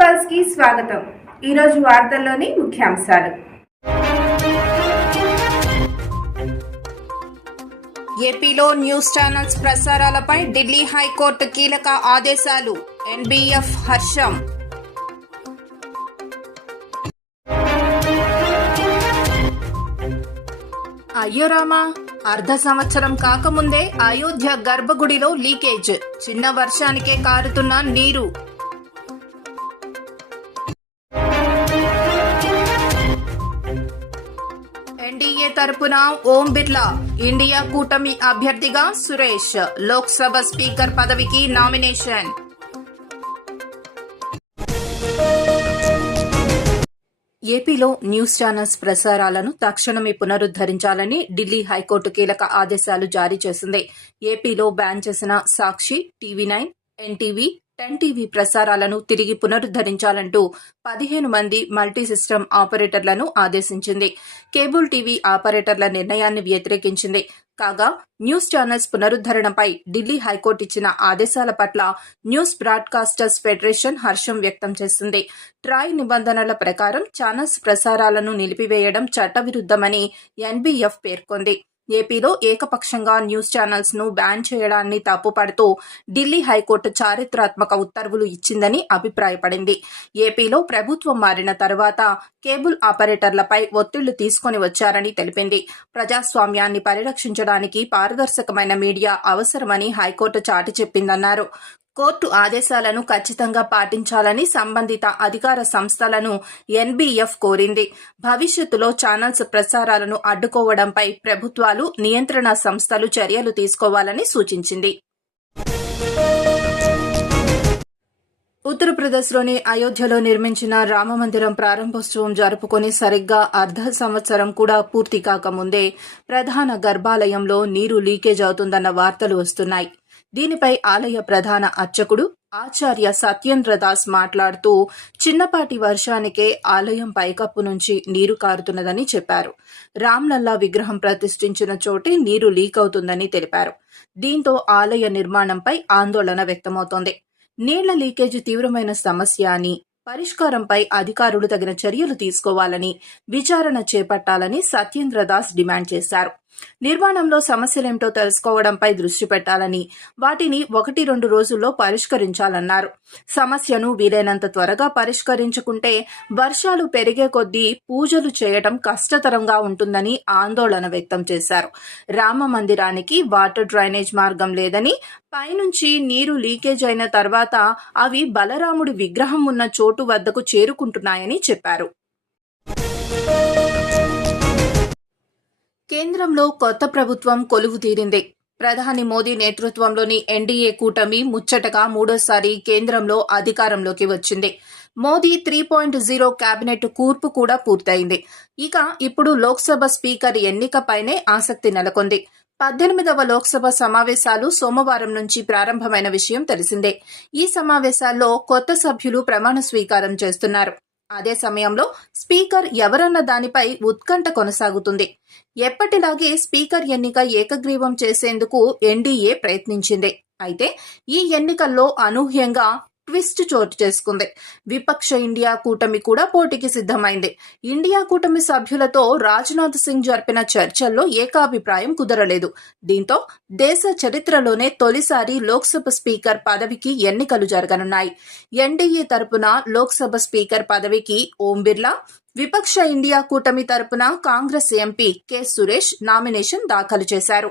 పల్స్కి స్వాగతం. ఈరోజు వార్తల్లోని ముఖ్యాంశాలు. ఏపీలో న్యూస్ ఛానల్స్ ప్రసారాలపై ఢిల్లీ హైకోర్టు కీలక ఆదేశాలు. ఎన్బీఎఫ్ హర్షం. అయ్యో రామా అర్ధ సంవత్సరం కాకముందే అయోధ్య గర్భగుడిలో లీకేజ్. చిన్న వర్షానికే కారుతున్న నీరు. తరపున ఓం బిర్లా ఇండియా కూటమి అభ్యర్థిగా సురేష్ లోక్సభ స్పీకర్ పదవికి నామినేషన్. ఏపీలో న్యూస్ ఛానల్స్ ప్రసారాలను తక్షణమే పునరుద్ధరించాలని ఢిల్లీ హైకోర్టు కీలక ఆదేశాలు జారీ చేసింది. ఏపీలో బ్యాన్ చేసిన Sakshi TV nine NTV ten TV ప్రసారాలను తిరిగి పునరుద్ధరించాలంటూ పదిహేను మంది మల్టీ సిస్టమ్ ఆపరేటర్లను ఆదేశించింది. కేబుల్ టీవీ ఆపరేటర్ల నిర్ణయాన్ని వ్యతిరేకించింది. కాగా న్యూస్ ఛానల్స్ పునరుద్ధరణపై ఢిల్లీ హైకోర్టు ఇచ్చిన ఆదేశాల పట్ల న్యూస్ బ్రాడ్కాస్టర్స్ ఫెడరేషన్ హర్షం వ్యక్తం చేసింది. ట్రాయ్ నిబంధనల ప్రకారం ఛానల్స్ ప్రసారాలను నిలిపివేయడం చట్టవిరుద్ధమని ఎన్బీఎఫ్ పేర్కొంది. ఏపీలో ఏకపక్షంగా న్యూస్ ఛానల్స్ను బ్యాన్ చేయడాన్ని తప్పుపడుతూ ఢిల్లీ హైకోర్టు చారిత్రాత్మక ఉత్తర్వులు ఇచ్చిందని అభిప్రాయపడింది. ఏపీలో ప్రభుత్వం మారిన తర్వాత కేబుల్ ఆపరేటర్లపై ఒత్తిళ్ళు తీసుకొని వచ్చారని తెలిపింది. ప్రజాస్వామ్యాన్ని పరిరక్షించడానికి పారదర్శకమైన మీడియా అవసరమని హైకోర్టు చాటి చెప్పిందన్నారు. కోర్టు ఆదేశాలను ఖచ్చితంగా పాటించాలని సంబంధిత అధికార సంస్థలను ఎన్బీఎఫ్ కోరింది. భవిష్యత్తులో ఛానల్స్ ప్రసారాలను అడ్డుకోవడంపై ప్రభుత్వాలు నియంత్రణ సంస్థలు చర్యలు తీసుకోవాలని సూచించింది. ఉత్తరప్రదేశ్లోని అయోధ్యలో నిర్మించిన రామమందిరం ప్రారంభోత్సవం జరుపుకొని సరిగ్గా అర్ధ సంవత్సరం కూడా పూర్తి కాకముందే ప్రధాన గర్భాలయంలో నీరు లీకేజ్ అవుతుందన్న వార్తలు వస్తున్నాయి. దీనిపై ఆలయ ప్రధాన అర్చకుడు ఆచార్య సత్యేంద్ర దాస్ మాట్లాడుతూ చిన్నపాటి వర్షానికే ఆలయం పైకప్పు నుంచి నీరు కారుతున్నదని చెప్పారు. రామ్లల్లా విగ్రహం ప్రతిష్ఠించిన చోటే నీరు లీక్ అవుతుందని తెలిపారు. దీంతో ఆలయ నిర్మాణంపై ఆందోళన వ్యక్తమవుతోంది. నీళ్ళ లీకేజీ తీవ్రమైన సమస్య అని పరిష్కారంపై అధికారులు తగిన చర్యలు తీసుకోవాలని విచారణ చేపట్టాలని సత్యేంద్ర దాస్ డిమాండ్ చేశారు. నిర్మాణంలో సమస్యలేమిటో తెలుసుకోవడంపై దృష్టి పెట్టాలని వాటిని ఒకటి రెండు రోజుల్లో పరిష్కరించాలన్నారు. సమస్యను వీలైనంత త్వరగా పరిష్కరించుకుంటే వర్షాలు పెరిగే కొద్దీ పూజలు చేయడం కష్టతరంగా ఉంటుందని ఆందోళన వ్యక్తం చేశారు. రామ మందిరానికి వాటర్ డ్రైనేజ్ మార్గం లేదని పైనుంచి నీరు లీకేజ్ అయిన తర్వాత అవి బలరాముడి విగ్రహం ఉన్న చోటు వద్దకు చేరుకుంటున్నాయని చెప్పారు. కేంద్రంలో కొత్త ప్రభుత్వం కొలువు తీరింది. ప్రధాని మోదీ నేతృత్వంలోని ఎన్డీఏ కూటమి ముచ్చటగా మూడోసారి కేంద్రంలో అధికారంలోకి వచ్చింది. Modi three point zero cabinet కూర్పు కూడా పూర్తయింది. ఇక ఇప్పుడు లోక్సభ స్పీకర్ ఎన్నికపైనే ఆసక్తి నెలకొంది. పద్దెనిమిదవ లోక్సభ సమావేశాలు సోమవారం నుంచి ప్రారంభమైన విషయం తెలిసిందే. ఈ సమావేశాల్లో కొత్త సభ్యులు ప్రమాణ స్వీకారం చేస్తున్నారు. అదే సమయంలో స్పీకర్ ఎవరన్న దానిపై ఉత్కంఠ కొనసాగుతుంది. ఎప్పటిలాగే స్పీకర్ ఎన్నిక ఏకగ్రీవం చేసేందుకు ఎన్డీఏ ప్రయత్నించింది. అయితే ఈ ఎన్నికల్లో అనూహ్యంగా ట్విస్ట్ చోటు చేసుకుంది. విపక్ష ఇండియా కూటమి కూడా పోటీకి సిద్ధమైంది. ఇండియా కూటమి సభ్యులతో రాజ్నాథ్ సింగ్ జరిపిన చర్చల్లో ఏకాభిప్రాయం కుదరలేదు. దీంతో దేశ చరిత్రలోనే తొలిసారి లోక్సభ స్పీకర్ పదవికి ఎన్నికలు జరగనున్నాయి. ఎన్డీఏ తరపున లోక్సభ స్పీకర్ పదవికి ఓం బిర్లా విపక్ష ఇండియా కూటమి తరపున Congress MP K Suresh nomination దాఖలు చేశారు.